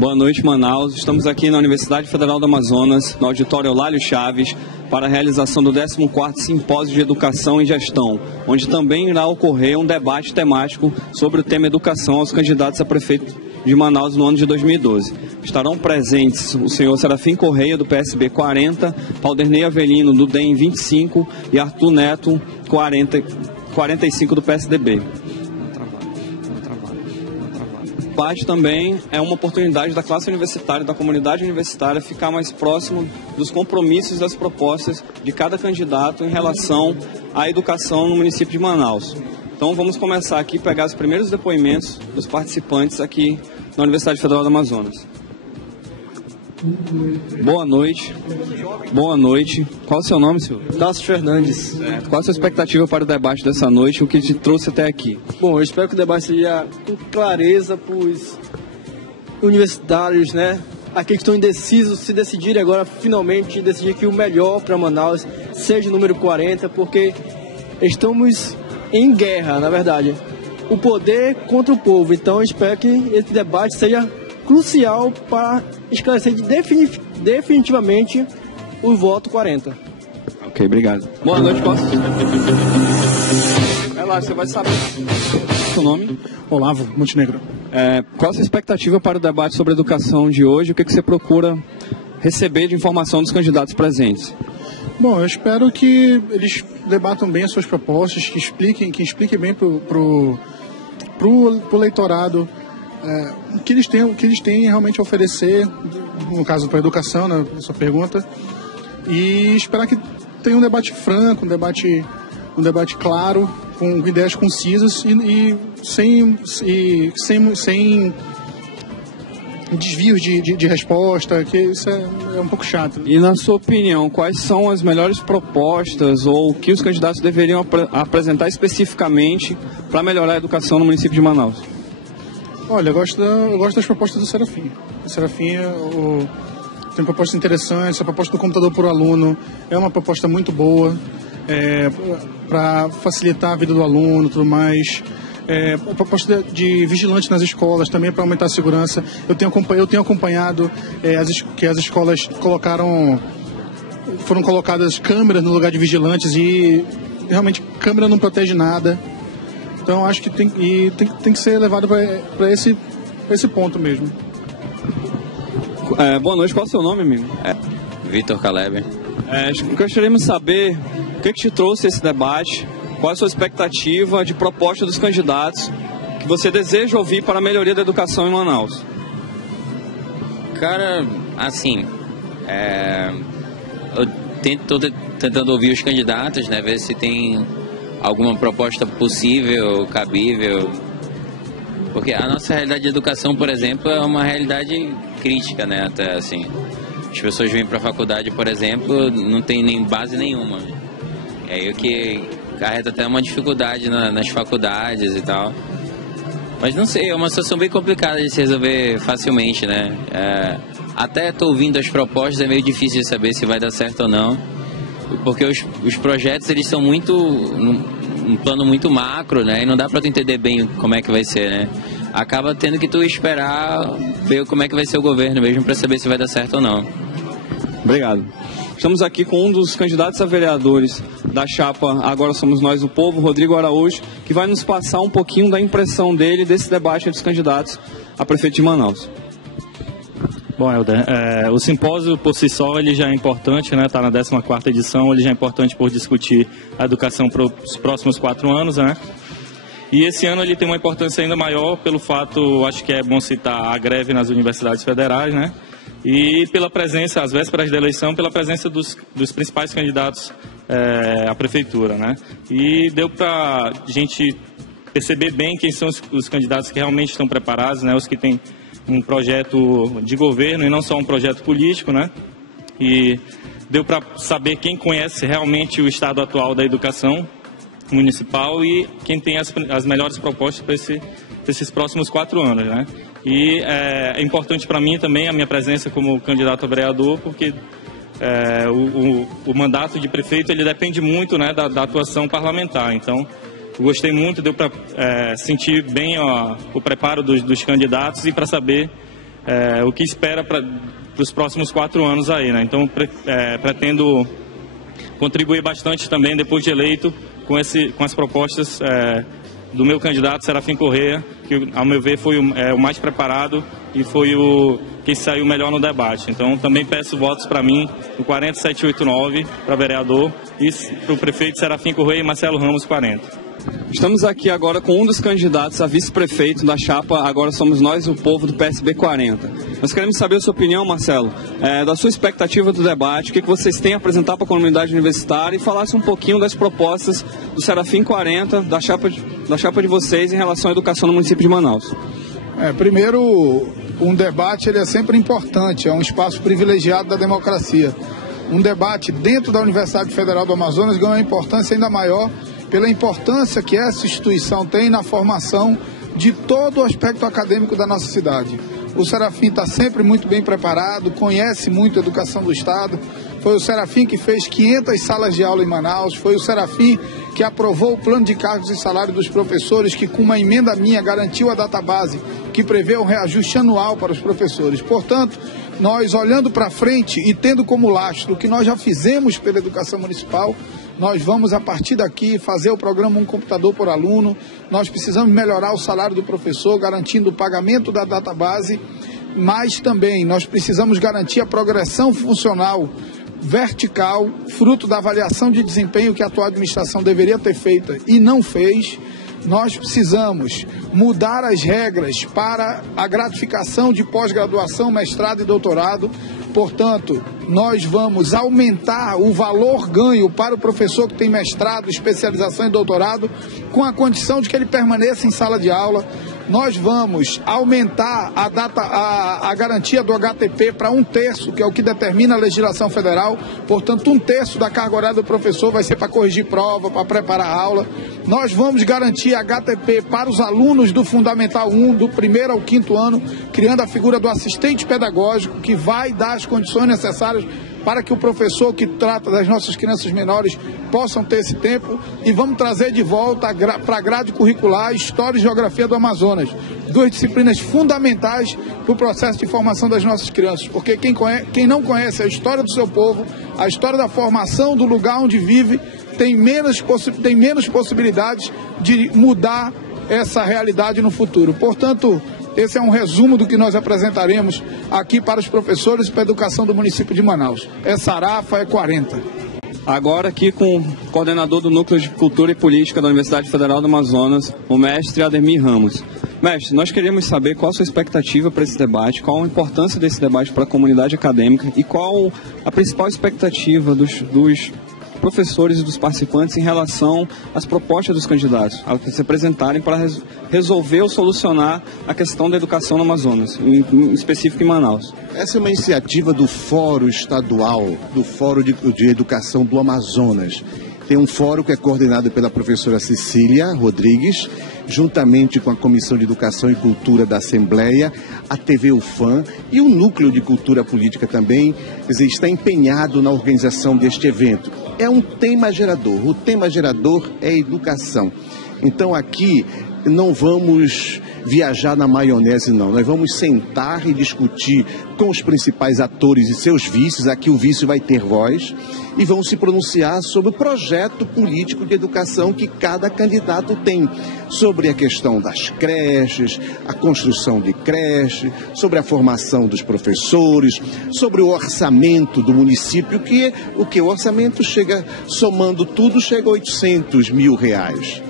Boa noite, Manaus. Estamos aqui na Universidade Federal do Amazonas, no auditório Eulálio Chaves, para a realização do 14º Simpósio de Educação e Gestão, onde também irá ocorrer um debate temático sobre o tema educação aos candidatos a prefeito de Manaus no ano de 2012. Estarão presentes o senhor Serafim Correia, do PSB 40, Valdernei Avelino, do DEM 25 e Arthur Neto, 45 do PSDB. O debate também é uma oportunidade da classe universitária, da comunidade universitária, ficar mais próximo dos compromissos e das propostas de cada candidato em relação à educação no município de Manaus. Então vamos começar aqui a pegar os primeiros depoimentos dos participantes aqui na Universidade Federal do Amazonas. Boa noite. Boa noite. Qual é o seu nome, senhor? Tássio Fernandes. Qual a sua expectativa para o debate dessa noite? O que te trouxe até aqui? Bom, eu espero que o debate seja com clareza para os universitários, né? Aqueles que estão indecisos, se decidirem agora, finalmente, decidir que o melhor para Manaus seja o número 40, porque estamos em guerra, na verdade. O poder contra o povo. Então, eu espero que esse debate seja crucial para esclarecer definitivamente o voto 40. Ok, obrigado. Boa noite, posso? Vai lá, você vai saber. Seu nome? Olavo Montenegro. Qual a sua expectativa para o debate sobre educação de hoje? O que você procura receber de informação dos candidatos presentes? Bom, eu espero que eles debatam bem as suas propostas, que expliquem bem pro eleitorado o que eles têm realmente a oferecer, no caso para a educação, na sua pergunta, e esperar que tenha um debate franco, um debate claro, com ideias concisas e sem desvios de resposta, que isso é um pouco chato. E na sua opinião, quais são as melhores propostas ou o que os candidatos deveriam apresentar especificamente para melhorar a educação no município de Manaus? Olha, eu gosto das propostas do Serafim. O Serafim tem propostas interessantes, a proposta do computador por aluno é uma proposta muito boa, para facilitar a vida do aluno e tudo mais. A proposta de vigilante nas escolas também para aumentar a segurança. Eu tenho acompanhado que as escolas foram colocadas câmeras no lugar de vigilantes e realmente câmera não protege nada. Então acho que tem que ser levado para esse ponto mesmo. Boa noite, qual é o seu nome, amigo? Vitor Caleb. Gostaríamos de saber o que te trouxe esse debate, qual é a sua expectativa de proposta dos candidatos que você deseja ouvir para a melhoria da educação em Manaus. Cara, assim, eu estou tentando ouvir os candidatos, né, ver se tem alguma proposta possível, cabível, porque a nossa realidade de educação, por exemplo, é uma realidade crítica, né, até assim. As pessoas vêm para a faculdade, por exemplo, não tem nem base nenhuma. E aí o que carrega até uma dificuldade nas faculdades e tal. Mas não sei, é uma situação bem complicada de se resolver facilmente, né? Até tô ouvindo as propostas, é meio difícil de saber se vai dar certo ou não. Porque os projetos, eles são muito um plano muito macro, né? E não dá para tu entender bem como é que vai ser, né? Acaba tendo que tu esperar ver como é que vai ser o governo mesmo para saber se vai dar certo ou não. Obrigado. Estamos aqui com um dos candidatos a vereadores da chapa Agora Somos Nós, o Povo, Rodrigo Araújo, que vai nos passar um pouquinho da impressão dele desse debate entre os candidatos a prefeito de Manaus. Bom, Helder, o simpósio por si só ele já é importante, né? Está na 14ª edição, ele já é importante por discutir a educação para os próximos 4 anos, né? E esse ano ele tem uma importância ainda maior pelo fato, acho que é bom citar a greve nas universidades federais, né? E pela presença, às vésperas da eleição, pela presença dos principais candidatos à prefeitura, né? E deu para a gente perceber bem quem são os candidatos que realmente estão preparados, né? Os que têm um projeto de governo e não só um projeto político, né? E deu para saber quem conhece realmente o estado atual da educação municipal e quem tem as melhores propostas para esses próximos 4 anos, né? E é importante para mim também a minha presença como candidato a vereador, porque o mandato de prefeito ele depende muito, né, da atuação parlamentar. Então, eu gostei muito, deu para sentir bem o preparo dos candidatos e para saber o que espera para os próximos 4 anos aí, né? Então pretendo contribuir bastante também depois de eleito com as propostas do meu candidato Serafim Corrêa, que ao meu ver foi o mais preparado e foi o que saiu melhor no debate. Então também peço votos para mim no 40789 para vereador e para o prefeito Serafim Corrêa e Marcelo Ramos 40. Estamos aqui agora com um dos candidatos a vice-prefeito da chapa Agora Somos Nós, o Povo, do PSB 40. Nós queremos saber a sua opinião, Marcelo, da sua expectativa do debate, o que vocês têm a apresentar para a comunidade universitária e falasse um pouquinho das propostas do Serafim 40, da chapa de vocês em relação à educação no município de Manaus. Primeiro, um debate ele é sempre importante, é um espaço privilegiado da democracia. Um debate dentro da Universidade Federal do Amazonas ganha uma importância ainda maior pela importância que essa instituição tem na formação de todo o aspecto acadêmico da nossa cidade. O Serafim está sempre muito bem preparado, conhece muito a educação do Estado. Foi o Serafim que fez 500 salas de aula em Manaus, foi o Serafim que aprovou o plano de cargos e salário dos professores, que com uma emenda minha garantiu a database, que prevê um reajuste anual para os professores. Portanto, nós olhando para frente e tendo como lastro o que nós já fizemos pela educação municipal, nós vamos, a partir daqui, fazer o programa Um Computador por Aluno. Nós precisamos melhorar o salário do professor, garantindo o pagamento da database, mas também nós precisamos garantir a progressão funcional vertical, fruto da avaliação de desempenho que a atual administração deveria ter feito e não fez. Nós precisamos mudar as regras para a gratificação de pós-graduação, mestrado e doutorado. Portanto, nós vamos aumentar o valor ganho para o professor que tem mestrado, especialização e doutorado, com a condição de que ele permaneça em sala de aula. Nós vamos aumentar a garantia do HTP para 1/3, que é o que determina a legislação federal. Portanto, 1/3 da carga horária do professor vai ser para corrigir prova, para preparar a aula. Nós vamos garantir HTP para os alunos do Fundamental 1, do 1º ao 5º ano, criando a figura do assistente pedagógico, que vai dar as condições necessárias para que o professor que trata das nossas crianças menores possam ter esse tempo, e vamos trazer de volta para a grade curricular História e Geografia do Amazonas, 2 disciplinas fundamentais para o processo de formação das nossas crianças, porque quem não conhece a história do seu povo, a história da formação do lugar onde vive, tem menos possibilidades de mudar essa realidade no futuro. Portanto, esse é um resumo do que nós apresentaremos aqui para os professores e para a educação do município de Manaus. É Sarafa, é 40. Agora aqui com o coordenador do Núcleo de Cultura e Política da Universidade Federal do Amazonas, o mestre Ademir Ramos. Mestre, nós queríamos saber qual a sua expectativa para esse debate, qual a importância desse debate para a comunidade acadêmica e qual a principal expectativa dos professores e dos participantes em relação às propostas dos candidatos, ao que se apresentarem para resolver ou solucionar a questão da educação no Amazonas, em específico em Manaus. Essa é uma iniciativa do Fórum Estadual, do Fórum de Educação do Amazonas. Tem um fórum que é coordenado pela professora Cecília Rodrigues, juntamente com a Comissão de Educação e Cultura da Assembleia, a TV UFAM e o Núcleo de Cultura Política também, quer dizer, está empenhado na organização deste evento. É um tema gerador, o tema gerador é educação. Então aqui não vamos viajar na maionese, não. Nós vamos sentar e discutir com os principais atores e seus vices. Aqui o vice vai ter voz e vão se pronunciar sobre o projeto político de educação que cada candidato tem, sobre a questão das creches, a construção de creche, sobre a formação dos professores, sobre o orçamento do município, que o orçamento chega, somando tudo, chega a 800 mil reais.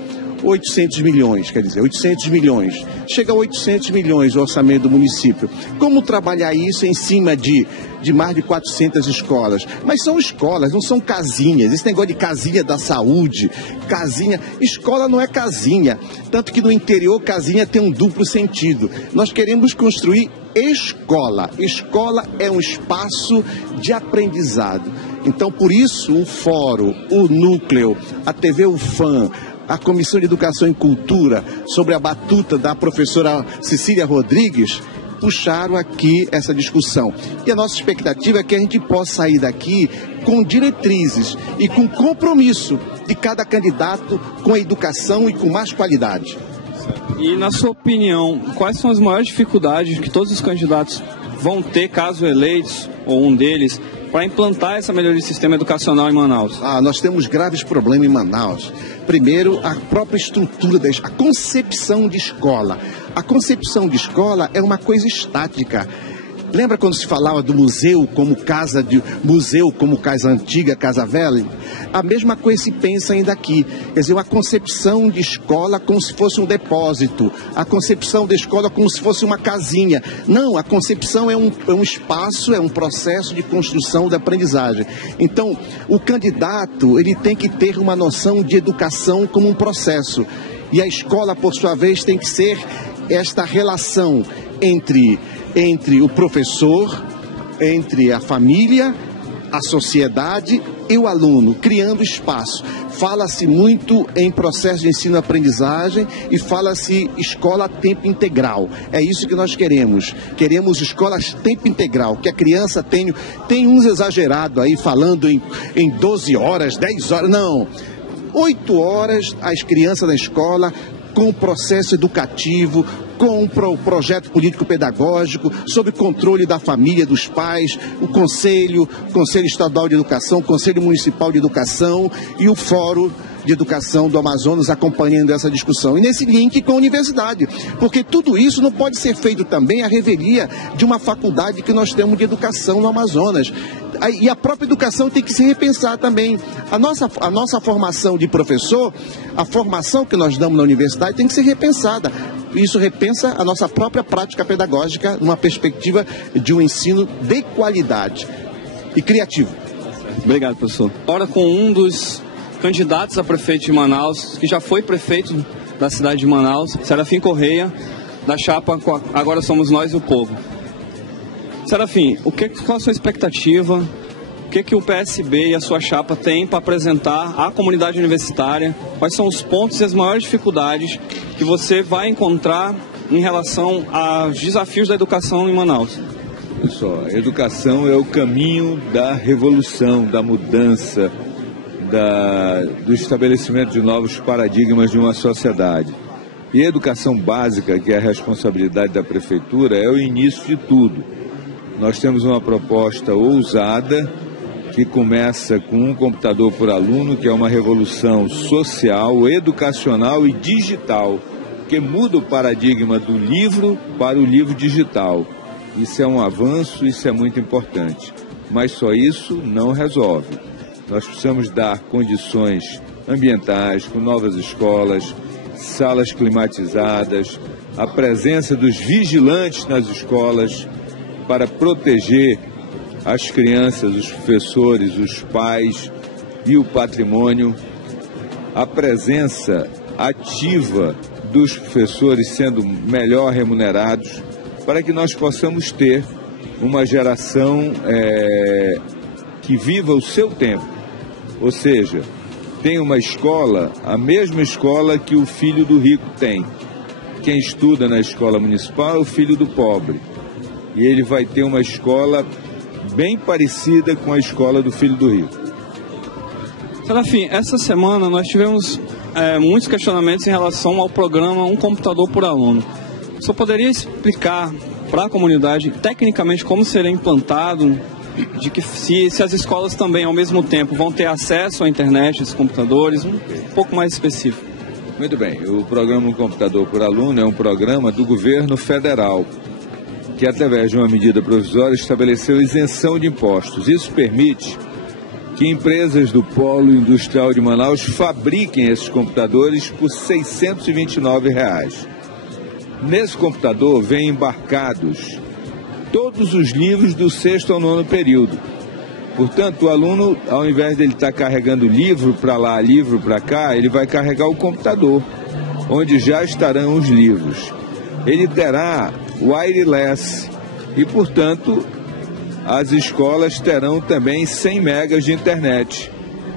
800 milhões, quer dizer, 800 milhões. Chega a 800 milhões o orçamento do município. Como trabalhar isso em cima de mais de 400 escolas? Mas são escolas, não são casinhas. Esse negócio de casinha da saúde, casinha... Escola não é casinha. Tanto que no interior, casinha tem um duplo sentido. Nós queremos construir escola. Escola é um espaço de aprendizado. Então, por isso, o Fórum, o Núcleo, a TV UFAM, a Comissão de Educação e Cultura, sobre a batuta da professora Cecília Rodrigues, puxaram aqui essa discussão. E a nossa expectativa é que a gente possa sair daqui com diretrizes e com compromisso de cada candidato com a educação e com mais qualidade. E na sua opinião, quais são as maiores dificuldades que todos os candidatos vão ter, caso eleitos, ou um deles, para implantar essa melhoria do sistema educacional em Manaus? Nós temos graves problemas em Manaus. Primeiro, a própria estrutura, a concepção de escola. A concepção de escola é uma coisa estática. Lembra quando se falava do museu como casa antiga, casa velha? A mesma coisa se pensa ainda aqui. Quer dizer, a concepção de escola como se fosse um depósito. A concepção da escola como se fosse uma casinha. Não, a concepção é um espaço, é um processo de construção da aprendizagem. Então, o candidato, ele tem que ter uma noção de educação como um processo. E a escola, por sua vez, tem que ser esta relação entre o professor, entre a família, a sociedade e o aluno, criando espaço. Fala-se muito em processo de ensino-aprendizagem e fala-se escola a tempo integral. É isso que nós queremos. Queremos escolas tempo integral, que a criança tem uns exagerados aí falando em 12 horas, 10 horas, não. 8 horas as crianças na escola, com o processo educativo, com o projeto político-pedagógico, sob controle da família, dos pais, o Conselho Estadual de Educação, o Conselho Municipal de Educação e o Fórum de Educação do Amazonas acompanhando essa discussão. E nesse link com a universidade, porque tudo isso não pode ser feito também à revelia de uma faculdade que nós temos de educação no Amazonas. E a própria educação tem que se repensar também. A nossa formação de professor, a formação que nós damos na universidade tem que ser repensada. Isso repensa a nossa própria prática pedagógica numa perspectiva de um ensino de qualidade e criativo. Obrigado, professor. Agora com um dos candidatos a prefeito de Manaus, que já foi prefeito da cidade de Manaus, Serafim Correia, da chapa Agora Somos Nós e o Povo. Serafim, qual a sua expectativa? O que o PSB e a sua chapa têm para apresentar à comunidade universitária? Quais são os pontos e as maiores dificuldades que você vai encontrar em relação aos desafios da educação em Manaus? Pessoal, a educação é o caminho da revolução, da mudança, do estabelecimento de novos paradigmas de uma sociedade. E a educação básica, que é a responsabilidade da prefeitura, é o início de tudo. Nós temos uma proposta ousada que começa com um computador por aluno, que é uma revolução social, educacional e digital, que muda o paradigma do livro para o livro digital. Isso é um avanço, isso é muito importante. Mas só isso não resolve. Nós precisamos dar condições ambientais, com novas escolas, salas climatizadas, a presença dos vigilantes nas escolas para proteger as crianças, os professores, os pais e o patrimônio, a presença ativa dos professores sendo melhor remunerados, para que nós possamos ter uma geração que viva o seu tempo. Ou seja, tem uma escola, a mesma escola que o filho do rico tem. Quem estuda na escola municipal é o filho do pobre. E ele vai ter uma escola bem parecida com a escola do filho do rico. Serafim, essa semana nós tivemos muitos questionamentos em relação ao programa Um Computador por Aluno. O senhor poderia explicar para a comunidade, tecnicamente, como será implantado, de que se as escolas também, ao mesmo tempo, vão ter acesso à internet, esses computadores, um pouco mais específico? Muito bem, o programa Um Computador por Aluno é um programa do governo federal, que através de uma medida provisória estabeleceu isenção de impostos. Isso permite que empresas do Polo Industrial de Manaus fabriquem esses computadores por R$ 629. Nesse computador vêm embarcados todos os livros do 6º ao 9º período. Portanto, o aluno, ao invés de ele estar carregando livro para lá, livro para cá, ele vai carregar o computador, onde já estarão os livros. Ele terá wireless e, portanto, as escolas terão também 100 megas de internet.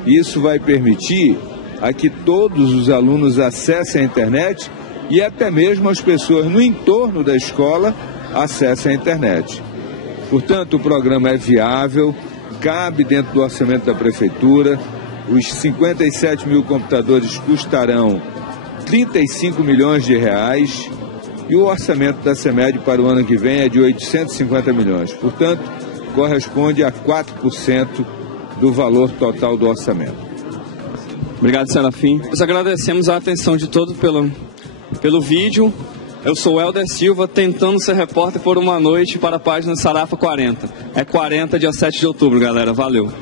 Isso vai permitir a que todos os alunos acessem a internet e até mesmo as pessoas no entorno da escola acessem a internet. Portanto, o programa é viável, cabe dentro do orçamento da prefeitura. Os 57 mil computadores custarão 35 milhões de reais e o orçamento da CEMED para o ano que vem é de 850 milhões. Portanto, corresponde a 4% do valor total do orçamento. Obrigado, Serafim. Nós agradecemos a atenção de todos pelo vídeo. Eu sou o Helder Silva, tentando ser repórter por uma noite para a página Sarafa 40. É 40, dia 7 de outubro, galera. Valeu.